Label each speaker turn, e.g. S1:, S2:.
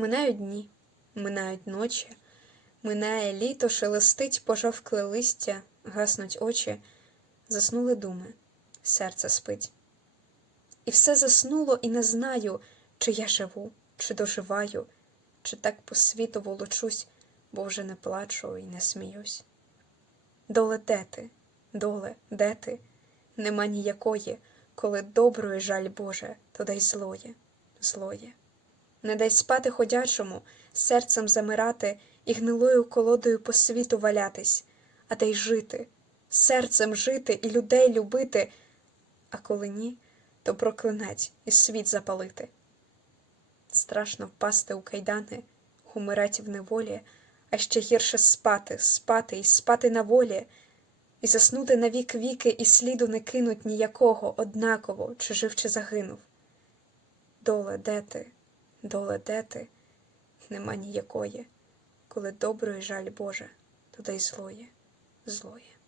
S1: Минають дні, минають ночі, минає літо, шелестить пожовкле листя, гаснуть очі, заснули думи, серце спить. І все заснуло, і не знаю, чи я живу, чи доживаю, чи так по світу волочусь, бо вже не плачу і не сміюсь. Доле де ти, доле, де ти? Нема ніякої, коли доброї жаль Боже, то дай злоє, злоє. Не дай спати ходячому, серцем замирати і гнилою колодою по світу валятись, а дай жити, серцем жити і людей любити, а коли ні, то проклинать і світ запалити. Страшно впасти у кайдани, умирать в неволі, а ще гірше спати, спати і спати на волі, і заснути на вік віки, і сліду не кинуть ніякого, однаково, чи жив, чи загинув. Доле, де ти, доле, дети. Нема ніякої, коли доброї жаль Боже, то дай злоє, злоє.